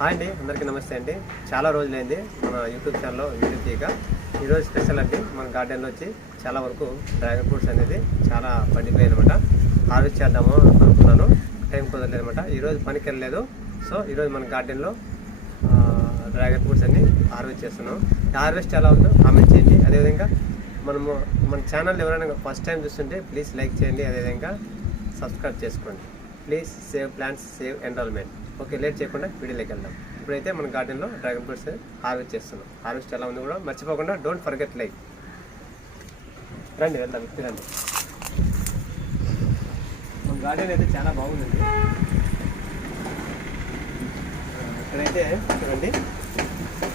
Hi అండి, అందరికీ నమస్తే అండి. చాలా రోజులైంది మన యూట్యూబ్ ఛానల్లో వీడియో తీయక. ఈరోజు స్పెషల్ అండి, మన గార్డెన్లో వచ్చి చాలా వరకు డ్రాగన్ ఫ్రూట్స్ అనేది చాలా పండిపోయాయి అనమాట. హార్వెస్ట్ చేద్దాము అనుకున్నాను, టైం కుదరలేదు అనమాట. ఈరోజు పనికి వెళ్ళలేదు. సో ఈరోజు మన గార్డెన్లో డ్రాగన్ ఫ్రూట్స్ అన్ని హార్వెస్ట్ చేస్తున్నాం. హార్వెస్ట్ ఎలా ఉందో కామెంట్ చేయండి. అదేవిధంగా మన ఛానల్ ఎవరైనా ఫస్ట్ టైం చూస్తుంటే ప్లీజ్ లైక్ చేయండి, అదేవిధంగా సబ్స్క్రైబ్ చేసుకోండి. Please save plants, save environment. Okay, late చేయకుండా వీడియోలోకి వెళ్దాం. ఇప్పుడైతే మన గార్డెన్లో డ్రాగన్ ఫ్రూట్స్ హార్వెస్ట్ చేస్తున్నాం. హార్వెస్ట్ ఎలా ఉంది కూడా మర్చిపోకుండా డోంట్ ఫర్గెట్ లైక్. రండి వెళ్దాం, రండి. మన గార్డెన్ అయితే చాలా బాగుందండి. ఇక్కడైతే చూడండి,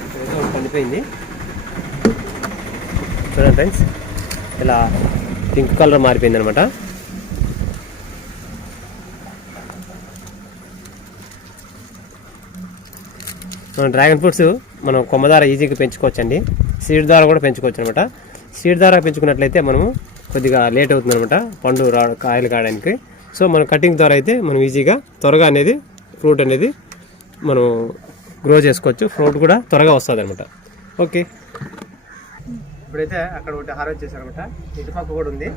ఇక్కడైతే ఒకటి పండిపోయింది. చూడండి ఫ్రెండ్స్, ఇలా పింక్ కలర్ మారిపోయింది అనమాట. డ్రాగన్ ఫ్రూట్స్ మనం కొమ్మ ద్వారా ఈజీగా పెంచుకోవచ్చండి. సీడ్ ద్వారా కూడా పెంచుకోవచ్చు అనమాట. సీడ్ ద్వారా పెంచుకున్నట్లయితే మనము కొద్దిగా లేట్ అవుతుంది అనమాట పండు కాయలు కాయడానికి. సో మనం కటింగ్ ద్వారా అయితే మనం ఈజీగా త్వరగా అనేది ఫ్రూట్ అనేది మనం గ్రో చేసుకోవచ్చు. ఫ్రూట్ కూడా త్వరగా వస్తుంది అనమాట. ఓకే, ఇప్పుడైతే అక్కడ ఒకటి హార్వెస్ట్ చేశారనమాట. ఇటుపక్క కూడా ఉంది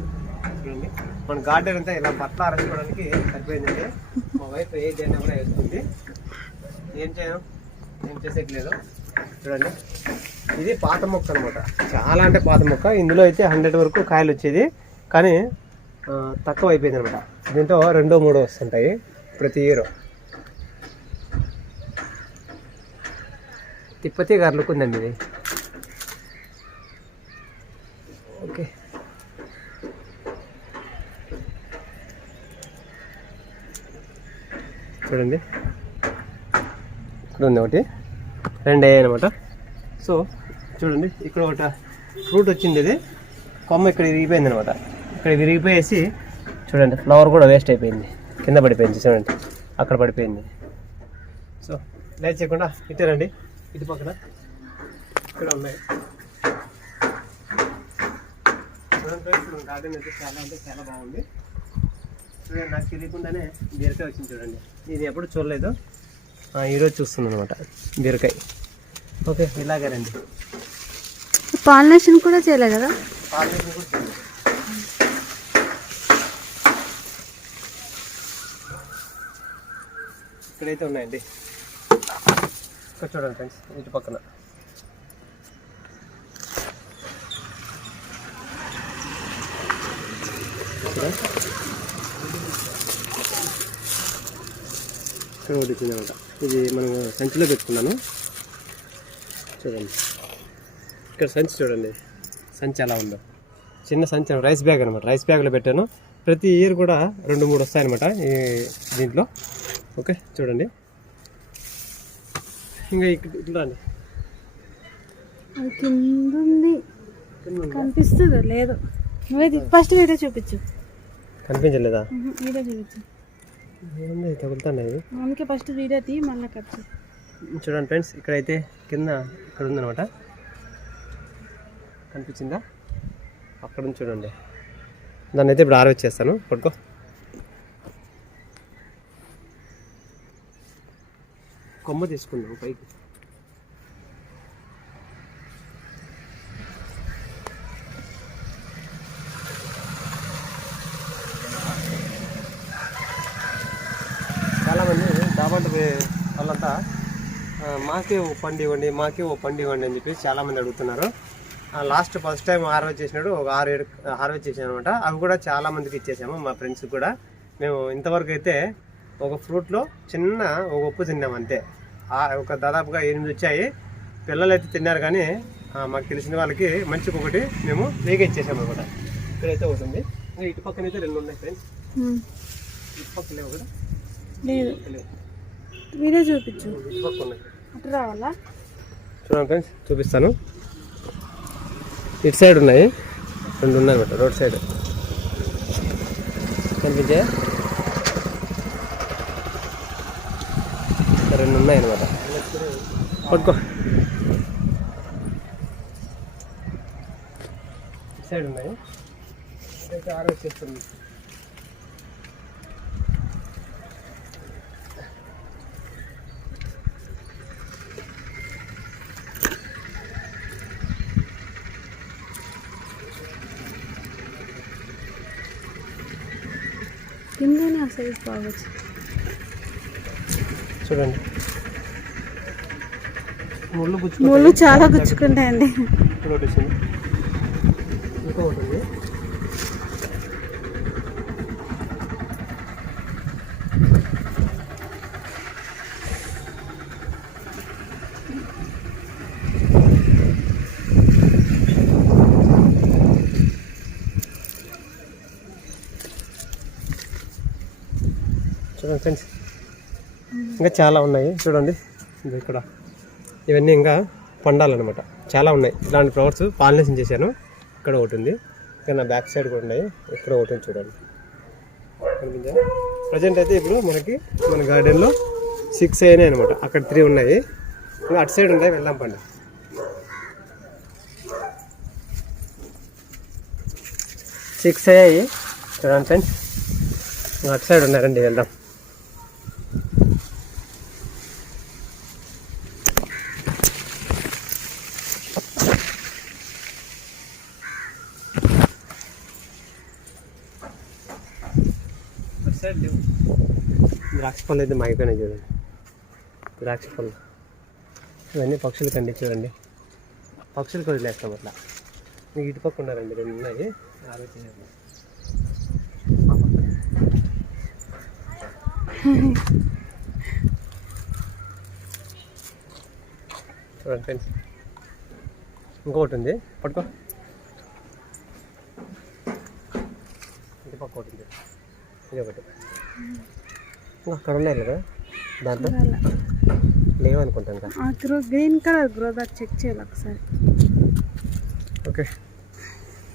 చూడండి. మన గార్డెన్ అంతా ఇలా బట్టలు ఆరేసుకోవడానికి సరిపోయిందండి. మా వైఫ్ ఏ జైనా కూడా వేస్తుంది. ఏం చేసేట్లేదు. చూడండి, ఇది పాత మొక్క అనమాట. చాలా అంటే పాత మొక్క. ఇందులో అయితే 100 వరకు కాయలు వచ్చేది, కానీ తక్కువ అయిపోయింది అనమాట. దీంట్లో 2-3 వస్తుంటాయి ప్రతి ఇయర్. తిప్పతి గారు ఉందండి ఇది. ఓకే, చూడండి, ఇక్కడ ఉంది ఒకటి, 2 అయ్యాయి అనమాట. సో చూడండి, ఇక్కడ ఒకటి ఫ్రూట్ వచ్చింది. ఇది కొమ్మ ఇక్కడ విరిగిపోయింది అనమాట. ఇక్కడ విరిగిపోయేసి చూడండి, ఫ్లవర్ కూడా వేస్ట్ అయిపోయింది, కింద పడిపోయింది. చూడండి, అక్కడ పడిపోయింది. సో లేట్ చేయకుండా ఇటు రండి. ఇటు పక్కన ఇక్కడ ఉన్నాయి. చూడండి, గార్డెన్ అయితే చాలా అంటే చాలా బాగుంది. చూడండి, నాకు తెలియకుండానే బీరకాయ వచ్చింది. చూడండి, ఇది ఎప్పుడు చూడలేదు, ఈరోజు చూస్తుంది అనమాట బీరకాయ. ఓకే, ఇలాగే రండి. పాలినేషన్ కూడా చేయలే కదా? పాలినేషన్ కూడా చేయలేదు. ఇక్కడైతే ఉన్నాయండి. ఇక్కడ చూడండి ఫ్రెండ్స్, ఇటు పక్కన ఇక్కడ ఒకటి వచ్చిందనమాట. ఇది మనం సంచిలో పెట్టుకున్నాను. చూడండి, ఇక్కడ సంచి చూడండి, సంచి ఎలా ఉందో. చిన్న సంచి, రైస్ బ్యాగ్ అనమాట. రైస్ బ్యాగ్లో పెట్టాను. ప్రతి ఇయర్ కూడా 2-3 వస్తాయన్నమాట ఈ దీంట్లో. ఓకే, చూడండి. ఇంకా ఇట్లా అండి, కనిపిస్తుంది లేదు? నువ్వే ఫస్ట్ వీడియో చూపించు. కనిపించలేదా? వీడియో చూపించు. తగులుతున్నాయి. అందుకే ఫస్ట్ వీడియో తీ, మళ్ళీ కట్. చూడండి ఫ్రెండ్స్, ఇక్కడైతే కింద ఇక్కడ ఉందనమాట. కనిపించిందా? అక్కడ నుంచి చూడండి. దాన్ని అయితే ఇప్పుడు హార్వెస్ట్ చేస్తాను. పట్టుకో. కొమ్మ తీసుకుందాం పైకి. చాలామంది డాబాలు వాళ్ళంతా మాకే ఓ పండు ఇవ్వండి, మాకే ఓ పండు ఇవ్వండి అని చెప్పి చాలామంది అడుగుతున్నారు. ఫస్ట్ టైం హార్వెస్ట్ చేసినాడు, ఒక 6-7 హార్వెస్ట్ చేసాను అనమాట. అవి కూడా చాలామందికి ఇచ్చేసాము, మా ఫ్రెండ్స్కి కూడా. మేము ఇంతవరకు అయితే ఒక ఫ్రూట్లో చిన్న ఒక ఉప్పు తిన్నాం అంతే. ఒక దాదాపుగా 8 వచ్చాయి. పిల్లలు అయితే తిన్నారు, కానీ మాకు తెలిసిన వాళ్ళకి మంచికి ఒకటి మేము వేగ ఇచ్చేసాము అనమాట. ఇక్కడైతే ఒకటి ఉంది. ఇటు పక్కన అయితే 2 ఉన్నాయి ఫ్రెండ్స్. ఇటు పక్క లేవు కదా? లేదు, వీడియో చూపించు. ఇటు పక్క ఉన్నాయి. అటు రావాలా? చూడండి ఫ్రెండ్స్, చూపిస్తాను. ఇటు సైడ్ ఉన్నాయి, 2 ఉన్నాయి అనమాట. రోడ్ సైడ్ కనిపించే 2 ఉన్నాయి అనమాట. పట్టుకో. ఇటు సైడ్ ఉన్నాయి. అయితే హార్వెస్ట్ చేస్తుంది. సైజ్ బాగొచ్చు. చూడండి ముళ్ళు ముళ్ళు చాలా గుచ్చుకుంటాయండి. ఇప్పుడు ఒకటి వచ్చింది, ఇంకొకటి ఉంది. చూడండి ఫ్రెండ్స్, ఇంకా చాలా ఉన్నాయి చూడండి. ఇది ఇక్కడ ఇవన్నీ ఇంకా పండాలన్నమాట, చాలా ఉన్నాయి ఇలాంటి ఫ్లవర్స్. పాలినేషన్ చేశాను. ఇక్కడ ఒకటి ఉంది, ఇక్కడ నా బ్యాక్ సైడ్ కూడా ఉన్నాయి. ఇక్కడ ఒకటి ఉంది చూడండి, కనిపించా. ప్రజెంట్ అయితే ఇప్పుడు మనకి మన గార్డెన్లో 6 అయినాయి అనమాట. అక్కడ 3 ఉన్నాయి, ఇంకా అటు సైడ్ ఉన్నాయి. వెళ్దాం పండి. 6 అయ్యాయి చూడండి ఫ్రెండ్స్, ఇంకా అటు సైడ్ ఉన్నారండి, వెళ్దాం. ద్రాక్ష పళ్ళు అయితే మాగిపోయినాయి చూడండి. ద్రాక్ష పళ్ళు ఇవన్నీ పక్షులు కండి చూడండి. పక్షులకు వదిలేస్తాం అట్లా. మీకు ఇటు పక్క ఉన్నారండి, 2 ఉన్నాయి. ఆలోచించండి. చూడండి ఫ్రెండ్స్, ఇంకొకటి ఉంది, పట్టుకో. ఇటు పక్క ఒకటి ఉంది, ఇది ఒకటి. అక్కడ ఉన్నాయి కదా, దాంట్లో లేవనుకుంటాను కదా. Green colour grow bag check చేయాలి ఒకసారి. ఓకే,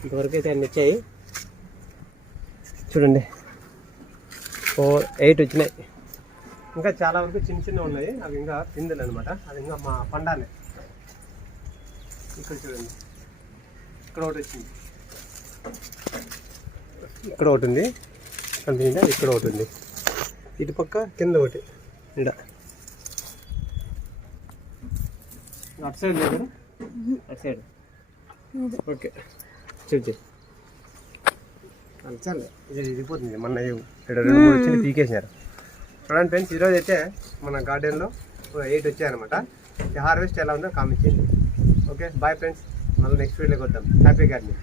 ఇంతవరకు అయితే అన్నీ వచ్చాయి చూడండి. 8 వచ్చినాయి. ఇంకా చాలా వరకు చిన్న చిన్న ఉన్నాయి, అవి ఇంకా పిందెలు అనమాట. అవి ఇంకా మా పండాలి. ఇక్కడ చూడండి, ఇక్కడ ఒకటి వచ్చింది, ఇక్కడ ఒకటి ఉంది, కనిపించిందా? ఇక్కడ ఒకటి ఉంది, ఇటు పక్క కింద ఒకటి. ఇక్కడ అటు సైడ్ లేదు, అటు సైడ్. ఓకే, చూచి చాలే, ఇది ఇదిపోతుంది. మొన్న 2-3 వచ్చి పీకేసినారు. చూడండి ఫ్రెండ్స్, ఈరోజు అయితే మన గార్డెన్లో 8 వచ్చాయన్నమాట. హార్వెస్ట్ ఎలా ఉందో కామెంట్ చేయండి. ఓకే, బాయ్ ఫ్రెండ్స్, మళ్ళీ నెక్స్ట్ వీడియోకి వద్దాం. Happy gardening.